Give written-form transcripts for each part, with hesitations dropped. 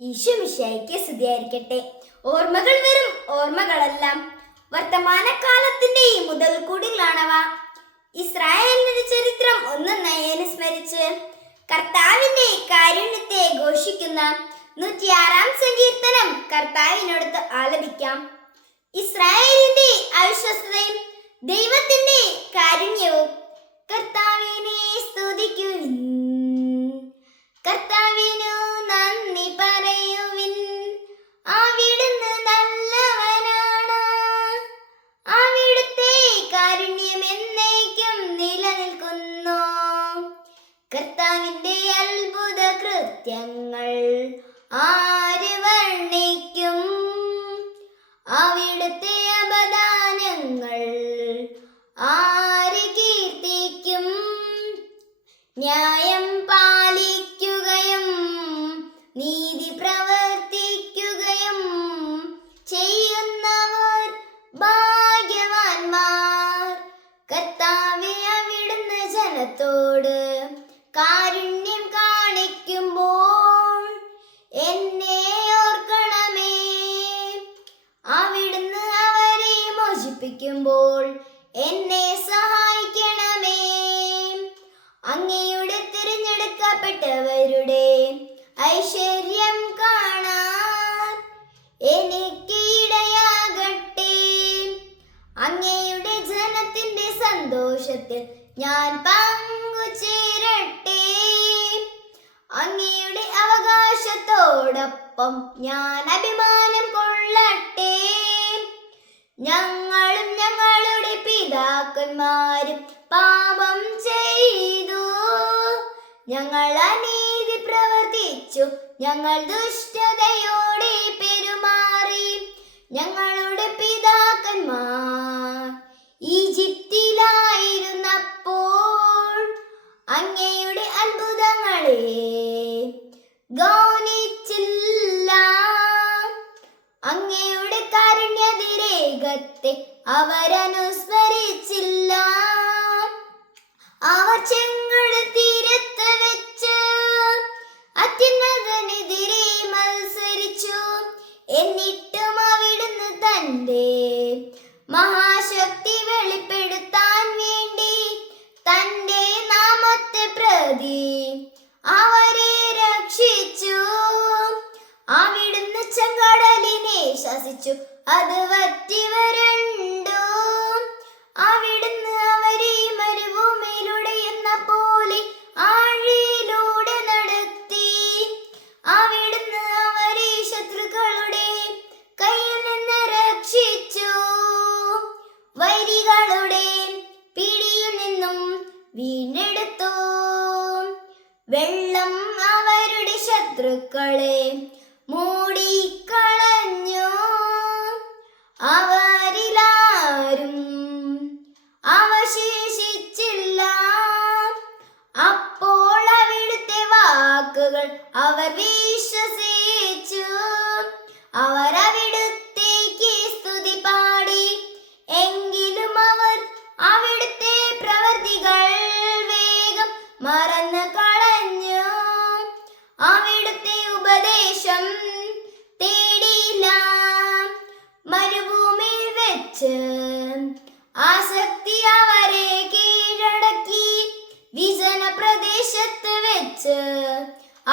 ഈശോ മിശിഹായ്ക്ക് സ്തുതിയായിരിക്കട്ടെ. ഓർമ്മകൾ വെറും ഓർമ്മകളല്ല, വർത്തമാനകാലത്തിന്റെ മുതൽക്കൂടുകളാണവ. ഇസ്രായേലിന്റെ ചരിത്രം ഒന്നൊന്നായി അനുസ്മരിച്ച് കർത്താവിന്റെ കാരുണ്യത്തെ ഘോഷിക്കുന്ന 106-ാം സങ്കീർത്തനം കർത്താവിനോടത്ത് ആലപിക്കാം. ഇസ്രായേലിന്റെ അവിശ്വസ്തതയും ദൈവത്തിന്റെ കാരുണ്യവും. കർത്താവിനെ സ്തുതിക്കുവിൻ, കർത്താവിനു നന്ദി പറയുവിൻ. അവിടുന്ന് നല്ലവനാണ്, അവിടുത്തെ കാരുണ്യം എന്നേക്കും നിലനിൽക്കുന്നു. കർത്താവിന്റെ അത്ഭുത കൃത്യങ്ങൾ ആര് വർണ്ണിക്കും? അവിടുത്തെ അപദാനങ്ങൾ ആര് കീർത്തിക്കും? ന്യായം പാലിക്കുകയും നീതി പ്രവർത്തിക്കുകയും ചെയ്യുന്നവർ ഭാഗ്യവാന്മാർ. കർത്താവേ, അവിടുന്ന് ജനത്തോട് കാരുണ്യം കാണിക്കുമ്പോൾ എന്നെ ഓർക്കണമേ. അവിടുന്ന് അവരെ മോചിപ്പിക്കുമ്പോൾ എന്നെ സഹായിക്കണമേ. അങ്ങയുടെ തിരഞ്ഞെടുക്കപ്പെട്ടവരുടെ ഐശ്വര്യം കാണാൻ എനിക്ക് ഇടയാകട്ടെ. അങ്ങയുടെ ജനത്തിന്റെ സന്തോഷത്തിൽ ഞാൻ പങ്കുചേരട്ടെ. അങ്ങയുടെ അവകാശത്തോടൊപ്പം ഞാൻ അഭിമാനം കൊള്ളട്ടെ. ഞങ്ങളും ഞങ്ങളുടെ പിതാക്കന്മാരും പാപം ചെയ്തു, ഞങ്ങൾ അനീതി പ്രവർത്തിച്ചു, ഞങ്ങൾ ദുഷ്ടതയോടെ പെരുമാറി. ഞങ്ങളുടെ പിതാക്കന്മാർ ഈജിപ്തിലായിരുന്നപ്പോൾ അങ്ങയുടെ അത്ഭുതങ്ങളെ ഗൗനിച്ചില്ല. അങ്ങയുടെ കാരുണ്യതിരേകത്തെ അവരനുസ്മരിച്ചില്ല. അവർ ചെങ്കടൽ തീരത്ത് വെച്ച് അത്യുന്നതനെതിരെ മത്സരിച്ചു. എന്നിട്ടും അവിടുന്ന് തന്റെ മഹാശക്തി വെളിപ്പെടുത്താൻ വേണ്ടി തന്റെ നാമത്തെ പ്രതി അവരെ രക്ഷിച്ചു. അവിടുന്ന് ചെങ്കടലിനെ ശാസിച്ചു, അത് വറ്റി വരണ്ടു. അവിടുന്ന് അവരെ മരുഭൂമിയിലൂടെ എന്ന പോലെ ആഴിയിലൂടെ നടത്തി. അവിടുന്ന് അവരെ ശത്രുക്കളുടെ കയ്യിൽ നിന്ന് രക്ഷിച്ചു, വൈരികളുടെ പിടിയിൽ നിന്നും വീണ്ടെടുത്തു. വെള്ളം അവരുടെ ശത്രുക്കളെ മൂടിക്കളഞ്ഞു, അവരിലാരും അവശേഷിച്ചില്ല. അപ്പോൾ അവിടുത്തെ വാക്കുകൾ അവർ വിശ്വസിച്ചു. അവർ അവിടുത്തേക്ക് സ്തുതി പാടി. എങ്കിലും അവർ അവിടുത്തെ പ്രവൃത്തികൾ വേഗം മറന്നു കളഞ്ഞു. അവിടുത്തെ ഉപദേശം തേടിയില്ല. മരുഭൂമിയിൽ വെച്ച് ആസക്തി അവരെ കീഴടക്കി. വിജന പ്രദേശത്ത് വെച്ച്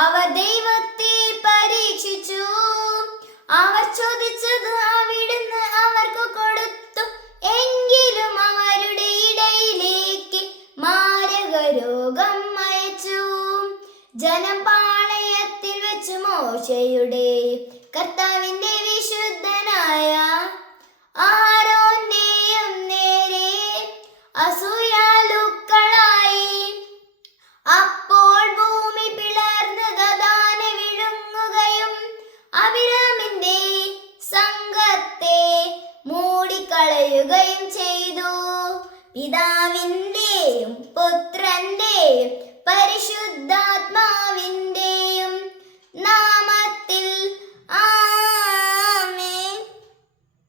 അവർ ദൈവത്തെ പരീക്ഷിച്ചു. അവർ ചോദിച്ചത് അവിടുന്ന് അവർക്ക് കൊടുത്തു. എങ്കിലും അവരുടെ ഇടയിലേക്ക് മാരകരോഗം അയച്ചു. ജനം പാളയത്തിൽ വെച്ച് മോശയുടെ കർത്താവിന്റെ വിശുദ്ധനായ ആരോന്റെയും നേരെ അസൂയാലുക്കളായി. അപ്പോൾ ഭൂമി പിളർന്ന് ദദാനെ വിഴുങ്ങുകയും അബിരാമിന്റെ സംഘത്തെ മൂടിക്കളയുകയും ചെയ്തു. പിതാവിന്റെയും പുത്രന്റെയും പരിശുദ്ധാത്മാ